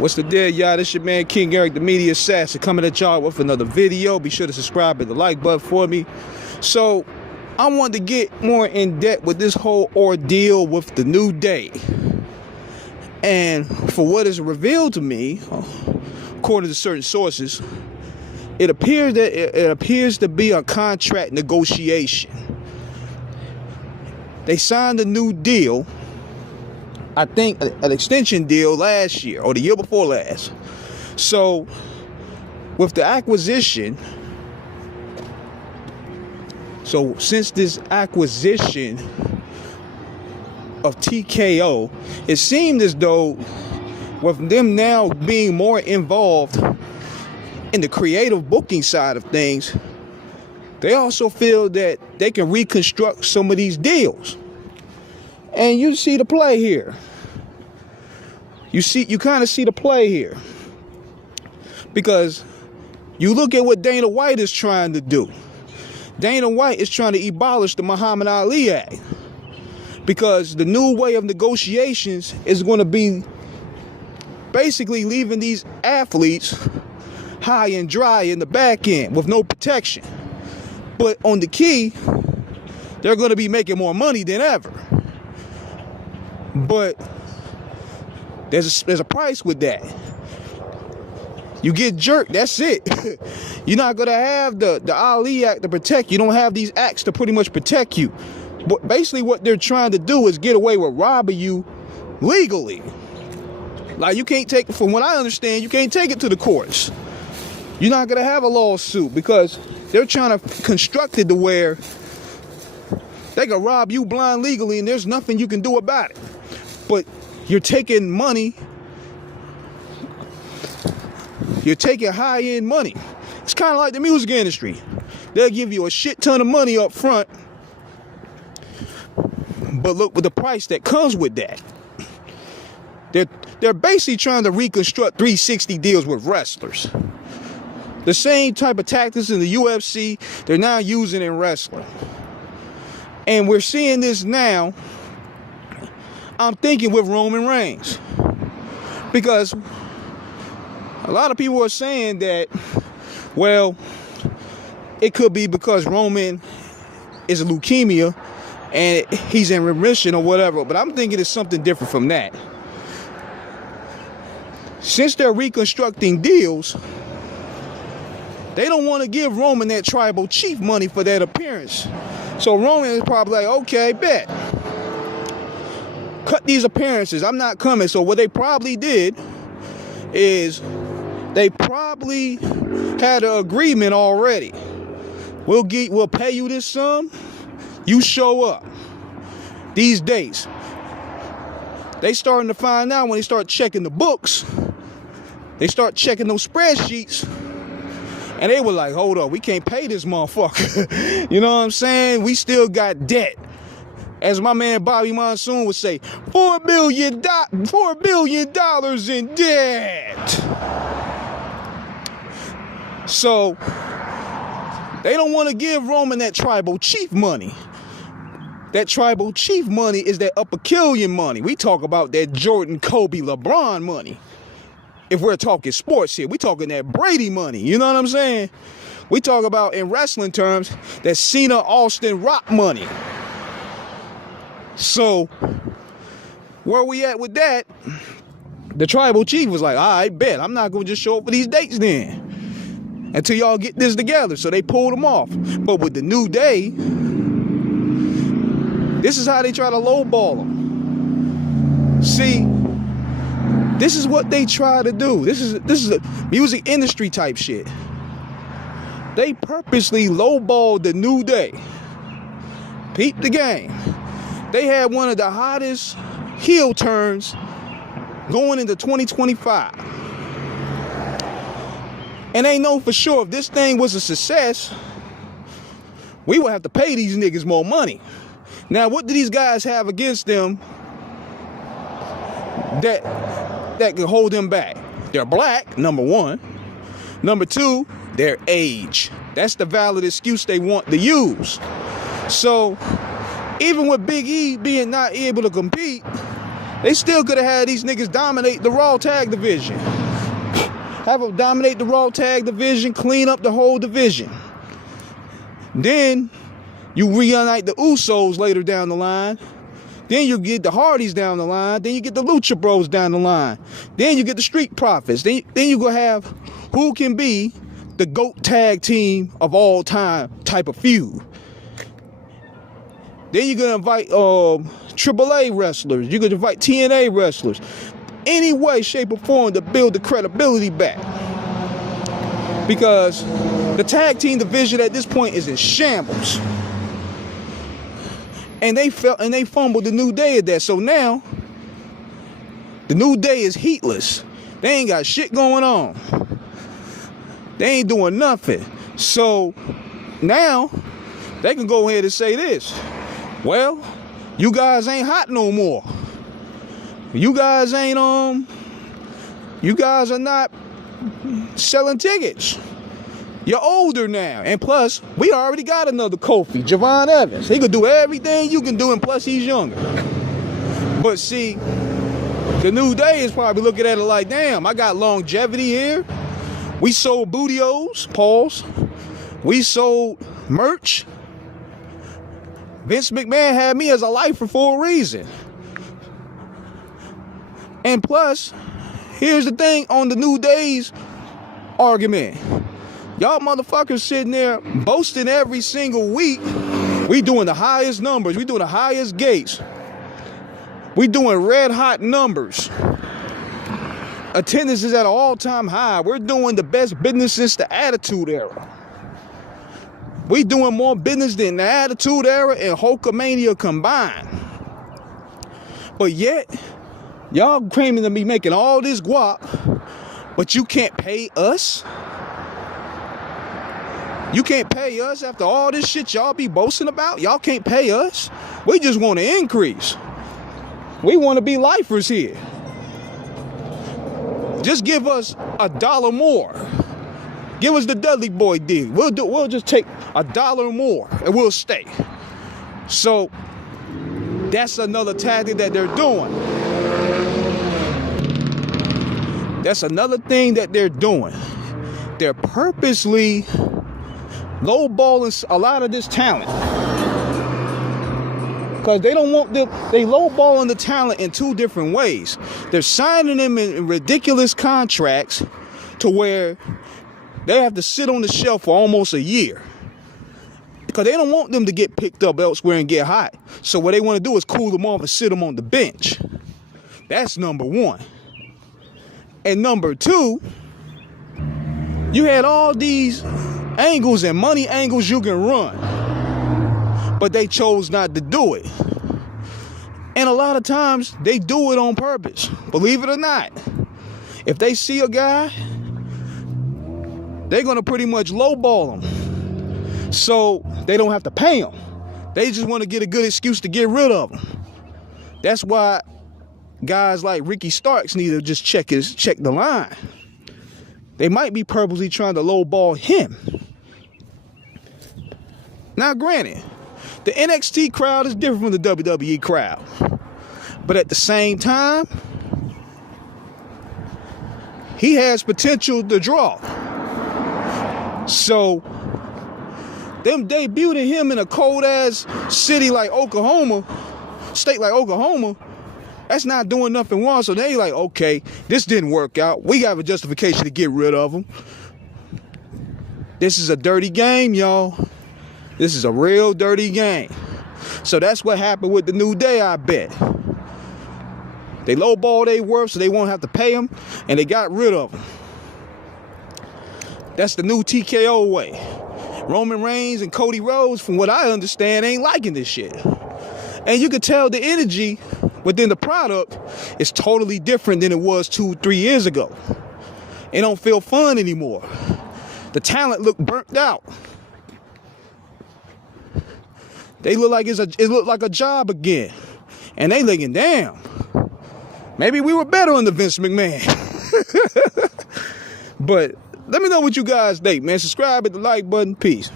What's the deal, y'all? This your man King Eric, the media assassin, coming at y'all with another video. Be sure to subscribe and the like button for me. So I wanted to get more in depth with this whole ordeal with the New Day. And for what is revealed to me, according to certain sources, it appears to be a contract negotiation. They signed a new deal, I think an extension deal last year or the year before last. So with the acquisition, since this acquisition of TKO, it seemed as though with them now being more involved in the creative booking side of things, they also feel that they can reconstruct some of these deals. And you see the play here. You kind of see the play here. Because you look at what Dana White is trying to do. Dana White is trying to abolish the Muhammad Ali Act. Because the new way of negotiations is going to be basically leaving these athletes high and dry in the back end with no protection. But on the key, they're going to be making more money than ever. But there's a price with that. You get jerked, that's it. You're not going to have the Ali Act to protect you. You don't have these acts to pretty much protect you. But basically what they're trying to do is get away with robbing you legally. Like you can't take, from what I understand, you can't take it to the courts. You're not going to have a lawsuit because they're trying to construct it to where they can rob you blind legally and there's nothing you can do about it. But you're taking money. You're taking high-end money. It's kind of like the music industry. They'll give you a shit ton of money up front. But look at the price that comes with that. They're basically trying to reconstruct 360 deals with wrestlers. The same type of tactics in the UFC, they're now using in wrestling. And we're seeing this now, I'm thinking with Roman Reigns. Because a lot of people are saying that, well, it could be because Roman is a leukemia and he's in remission or whatever. But I'm thinking it's something different from that. Since they're reconstructing deals, they don't want to give Roman that tribal chief money for that appearance. So Roman is probably like, okay, bet. Cut these appearances. I'm not coming. So what they probably did is they probably had an agreement already. We'll pay you this sum. You show up. These dates. They starting to find out when they start checking the books. They start checking those spreadsheets. And they were like, hold up, we can't pay this motherfucker. You know what I'm saying? We still got debt. As my man Bobby Monsoon would say, $4 billion in debt. So they don't want to give Roman that tribal chief money. That tribal chief money is that upper Killian money. We talk about that Jordan, Kobe, LeBron money. If we're talking sports here, we talking that Brady money. You know what I'm saying? We talk about, in wrestling terms, that Cena, Austin, Rock money. So where we at with that? The tribal chief was like, all right, bet. I'm not going to just show up for these dates then until y'all get this together. So they pulled them off. But with the New Day, this is how they try to lowball them. See, this is what they try to do. This is a music industry type shit. They purposely lowballed the New Day. Peep the game. They had one of the hottest heel turns going into 2025. And they know for sure if this thing was a success, we would have to pay these niggas more money. Now, what do these guys have against them that can hold them back? They're black, number one. Number two, their age. That's the valid excuse they want to use. So even with Big E being not able to compete, They still could have had these niggas dominate the Raw tag division. Have them dominate the Raw tag division, clean up the whole division. Then you reunite the Usos later down the line. Then you get the Hardys down the line. Then you get the Lucha Bros down the line. Then you get the Street Profits. Then you go have who can be the GOAT tag team of all time type of feud. Then you're going to invite AAA wrestlers. You're going to invite TNA wrestlers. Any way, shape, or form to build the credibility back. Because the tag team division at this point is in shambles. And they fumbled the New Day at that. So now, the New Day is heatless. They ain't got shit going on. They ain't doing nothing. So now, they can go ahead and say this. Well, you guys ain't hot no more. You guys ain't, you guys are not selling tickets. You're older now. And plus, we already got another Kofi, Javon Evans. He could do everything you can do, and plus he's younger. But see, the New Day is probably looking at it like, damn, I got longevity here. We sold bootios, pause. We sold merch. Vince McMahon had me as a lifer for a reason. And plus, here's the thing on the New Day's argument. Y'all motherfuckers sitting there boasting every single week. We doing the highest numbers. We doing the highest gates. We doing red hot numbers. Attendance is at an all-time high. We're doing the best business since the Attitude Era. We doing more business than the Attitude Era and Hulkamania combined. But yet, y'all claiming to be making all this guap, but you can't pay us? You can't pay us after all this shit y'all be boasting about? Y'all can't pay us? We just want to increase. We want to be lifers here. Just give us $1 more. Give us the Dudley Boy deal. We'll just take $1 more and we'll stay. So that's another tactic that they're doing. That's another thing that they're doing. They're purposely lowballing a lot of this talent. Because they don't want them, they lowballing the talent in two different ways. They're signing them in ridiculous contracts to where they have to sit on the shelf for almost a year. Because they don't want them to get picked up elsewhere and get hot. So what they want to do is cool them off and sit them on the bench. That's number one. And number two, you had all these angles and money angles you can run. But they chose not to do it. And a lot of times, they do it on purpose. Believe it or not. If they see a guy, they're going to pretty much lowball him. So they don't have to pay him. They just want to get a good excuse to get rid of him. That's why guys like Ricky Starks need to just check the line. They might be purposely trying to lowball him. Now, granted, the NXT crowd is different from the WWE crowd. But at the same time, he has potential to draw. So, them debuting him in a cold-ass city like Oklahoma, state like Oklahoma, that's not doing nothing wrong. So they like, okay, this didn't work out. We got a justification to get rid of him. This is a dirty game, y'all. This is a real dirty game. So that's what happened with the New Day, I bet. They lowball their worth so they won't have to pay them, and they got rid of them. That's the new TKO way. Roman Reigns and Cody Rhodes, from what I understand, ain't liking this shit. And you can tell the energy within the product is totally different than it was 2-3 years ago. It don't feel fun anymore. The talent look burnt out. They look like it looked like a job again. And they looking, damn, maybe we were better under Vince McMahon. But let me know what you guys think, man. Subscribe, hit the like button. Peace.